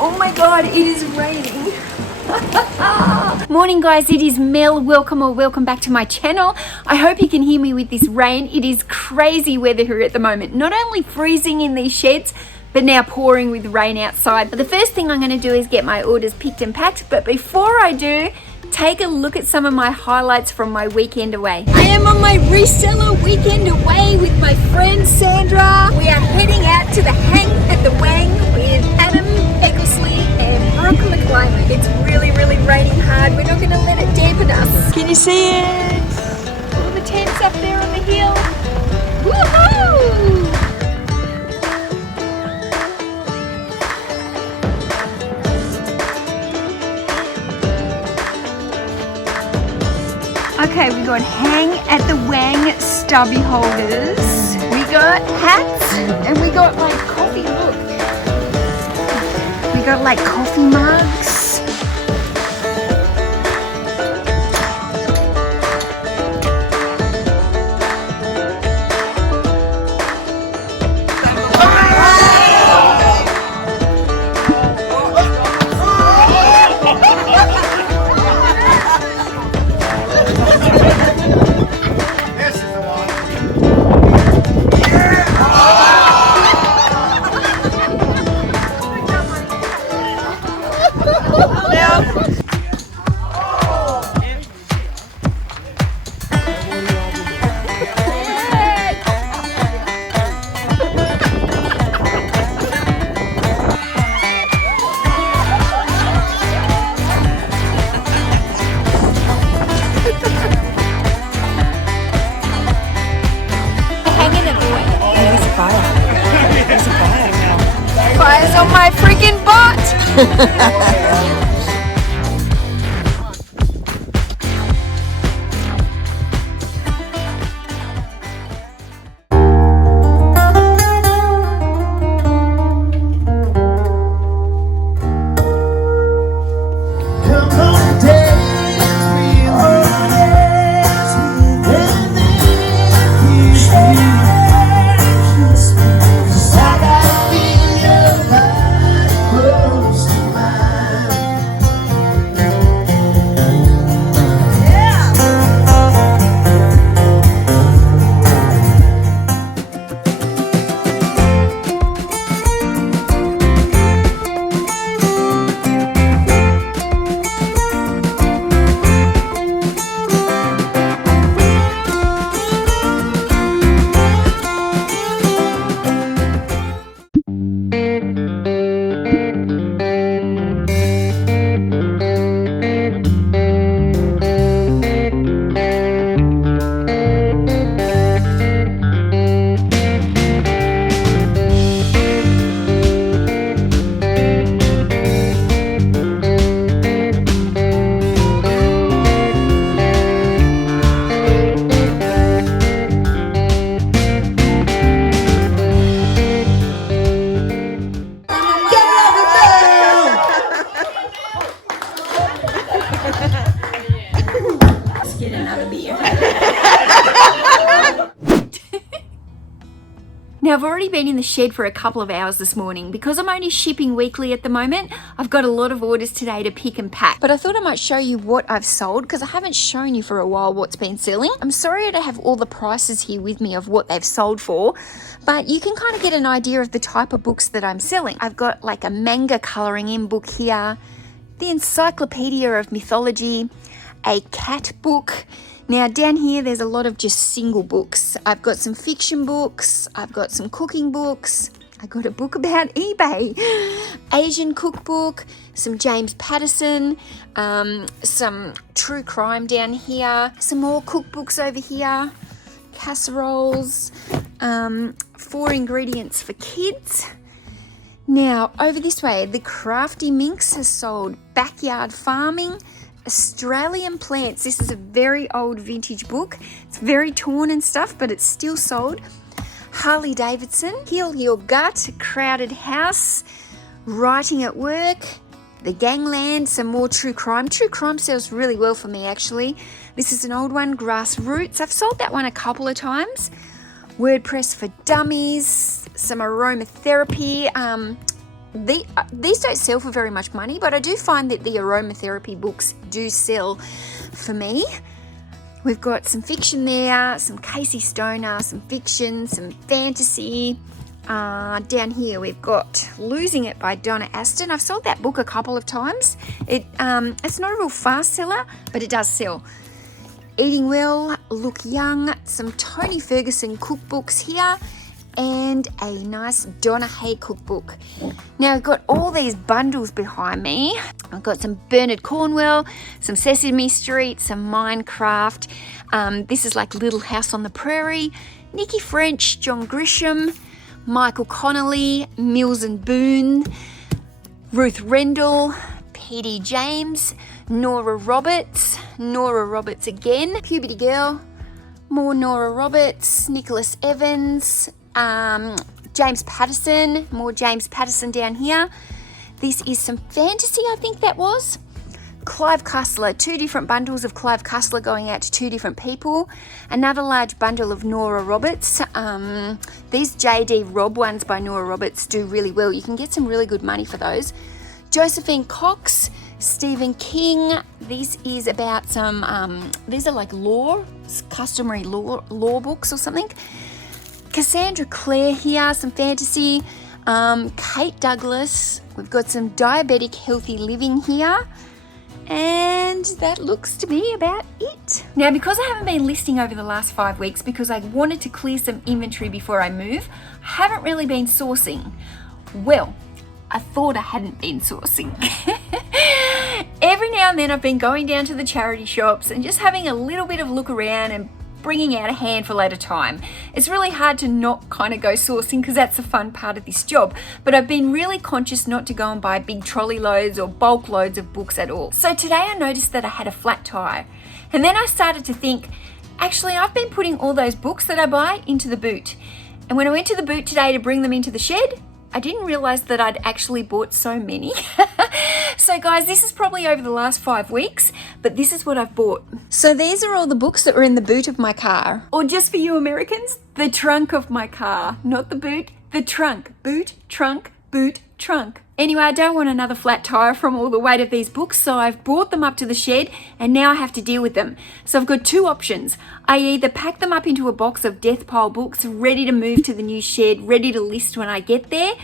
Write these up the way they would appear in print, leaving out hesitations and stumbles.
Oh my god, it is raining. Morning guys, it is Mel. Welcome back to my channel. I hope you can hear me with this rain. It is crazy weather here at the moment. Not only freezing in these sheds, but now pouring with rain outside. But the first thing I'm going to do is get my orders picked and packed. But before I do, take a look at some of my highlights from my weekend away. I am on my reseller weekend away with my friend Sandra. We are heading out to the Hang at the Wang with Adam Eckersley and Brooke McClyman. It's really raining hard. We're not going to let it dampen us. Can you see it? All the tents up there on the hill. Woohoo! Okay, we got Hang at the Wang stubby holders. We got hats and we got like coffee, look. We got like coffee mugs. Fire's on my freaking butt! Get another beer. Now I've already been in the shed for a couple of hours this morning. Because I'm only shipping weekly at the moment, I've got a lot of orders today to pick and pack. But I thought I might show you what I've sold because I haven't shown you for a while what's been selling. I'm sorry to have all the prices here with me of what they've sold for, but you can kind of get an idea of the type of books that I'm selling. I've got like a manga colouring in book here, the Encyclopedia of Mythology, a cat book. Now down here there's a lot of just single books. I've got some fiction books, I've got some cooking books, I got a book about eBay, Asian cookbook, some James Patterson, some true crime down here, some more cookbooks over here, casseroles, 4 ingredients for kids. Now over this way, the Crafty Minx has sold Backyard Farming, Australian Plants. This is a very old vintage book. It's very torn and stuff, but it's still sold. Harley Davidson, Heal Your Gut, Crowded House, Writing at Work, The Gangland, some more true crime. True crime sells really well for me actually. This is an old one, Grassroots. I've sold that one a couple of times. WordPress for Dummies, some aromatherapy, these don't sell for very much money, but I do find that the aromatherapy books do sell for me. We've got some fiction there, some Casey Stoner, some fiction, some fantasy. Down here we've got Losing It by Donna Aston. I've sold that book a couple of times. It's not a real fast seller, but it does sell. Eating Well, Look Young, some Tony Ferguson cookbooks here, and a nice Donna Hay cookbook. Now I've got all these bundles behind me. I've got some Bernard Cornwell, some Sesame Street, some Minecraft. This is like Little House on the Prairie, Nikki French, John Grisham, Michael Connolly, Mills and Boone, Ruth Rendell, P.D. James, Nora Roberts again, Puberty Girl, more Nora Roberts, Nicholas Evans, James Patterson, more James Patterson down here. This is some fantasy, I think that was. Clive Cussler, 2 different bundles of Clive Cussler going out to 2 different people. Another large bundle of Nora Roberts. These J.D. Robb ones by Nora Roberts do really well. You can get some really good money for those. Josephine Cox, Stephen King. This is about some, these are like customary law books or something. Cassandra Clare here, some fantasy. Kate Douglas. We've got some Diabetic Healthy Living here. And that looks to be about it. Now, because I haven't been listing over the last 5 weeks because I wanted to clear some inventory before I move, I haven't really been sourcing. Well, I thought I hadn't been sourcing. Every now and then I've been going down to the charity shops and just having a little bit of look around and bringing out a handful at a time. It's really hard to not kind of go sourcing because that's the fun part of this job, but I've been really conscious not to go and buy big trolley loads or bulk loads of books at all. So today I noticed that I had a flat tire, and then I started to think, actually I've been putting all those books that I buy into the boot, and when I went to the boot today to bring them into the shed, I didn't realize that I'd actually bought so many. So guys, this is probably over the last 5 weeks, but this is what I've bought. So these are all the books that were in the boot of my car. Or just for you Americans, the trunk of my car. Not the boot, the trunk. Boot, trunk, boot, trunk. Anyway, I don't want another flat tire from all the weight of these books, so I've brought them up to the shed and now I have to deal with them. So I've got 2 options. I either pack them up into a box of death pile books ready to move to the new shed, ready to list when I get there,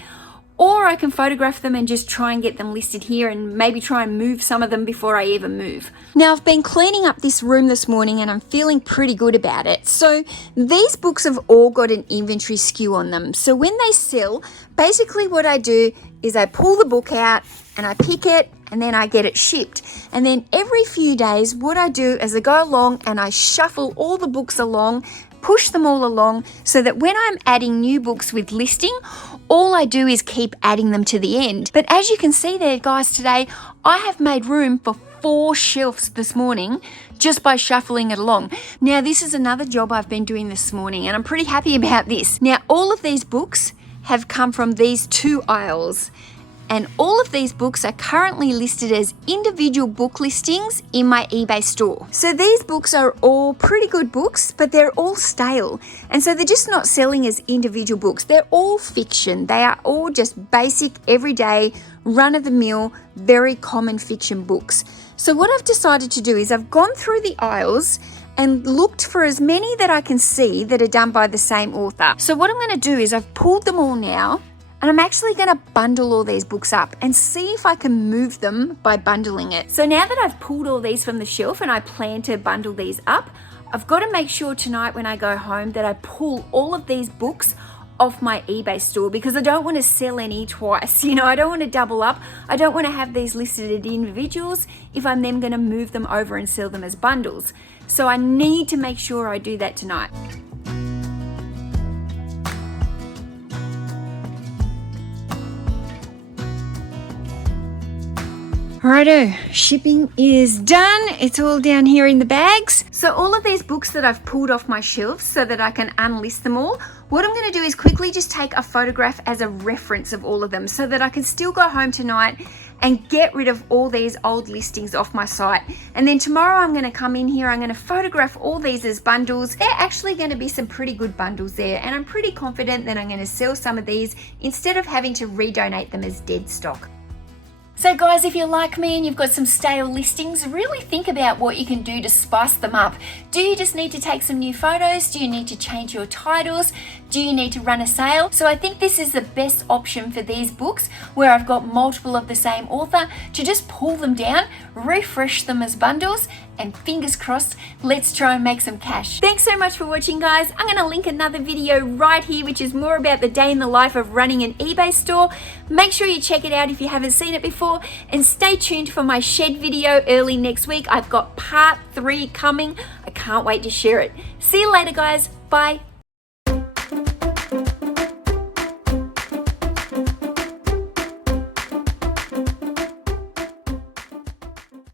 or I can photograph them and just try and get them listed here and maybe try and move some of them before I even move. Now, I've been cleaning up this room this morning and I'm feeling pretty good about it. So these books have all got an inventory SKU on them. So when they sell, basically what I do is I pull the book out and I pick it and then I get it shipped. And then every few days, what I do is I go along and I shuffle all the books along, push them all along so that when I'm adding new books with listing, all I do is keep adding them to the end. But as you can see there, guys, today I have made room for 4 shelves this morning just by shuffling it along. Now, this is another job I've been doing this morning and I'm pretty happy about this. Now, all of these books have come from these 2 aisles. And all of these books are currently listed as individual book listings in my eBay store. So these books are all pretty good books, but they're all stale. And so they're just not selling as individual books. They're all fiction. They are all just basic, everyday, run-of-the-mill, very common fiction books. So what I've decided to do is I've gone through the aisles and looked for as many that I can see that are done by the same author. So what I'm going to do is I've pulled them all now, and I'm actually going to bundle all these books up and see if I can move them by bundling it. So now that I've pulled all these from the shelf and I plan to bundle these up, I've got to make sure tonight when I go home that I pull all of these books off my eBay store because I don't want to sell any twice. You know, I don't want to double up. I don't want to have these listed as individuals if I'm then going to move them over and sell them as bundles. So I need to make sure I do that tonight. Righto, shipping is done. It's all down here in the bags. So all of these books that I've pulled off my shelves so that I can unlist them all, what I'm going to do is quickly just take a photograph as a reference of all of them so that I can still go home tonight and get rid of all these old listings off my site. And then tomorrow I'm going to come in here, I'm going to photograph all these as bundles. They're actually going to be some pretty good bundles there, and I'm pretty confident that I'm going to sell some of these instead of having to redonate them as dead stock. So guys, if you're like me and you've got some stale listings, really think about what you can do to spice them up. Do you just need to take some new photos? Do you need to change your titles? Do you need to run a sale? So I think this is the best option for these books where I've got multiple of the same author to just pull them down, refresh them as bundles, and fingers crossed, let's try and make some cash. Thanks so much for watching, guys. I'm going to link another video right here, which is more about the day in the life of running an eBay store. Make sure you check it out if you haven't seen it before, and stay tuned for my shed video early next week. I've got part 3 coming. I can't wait to share it. See you later, guys. Bye.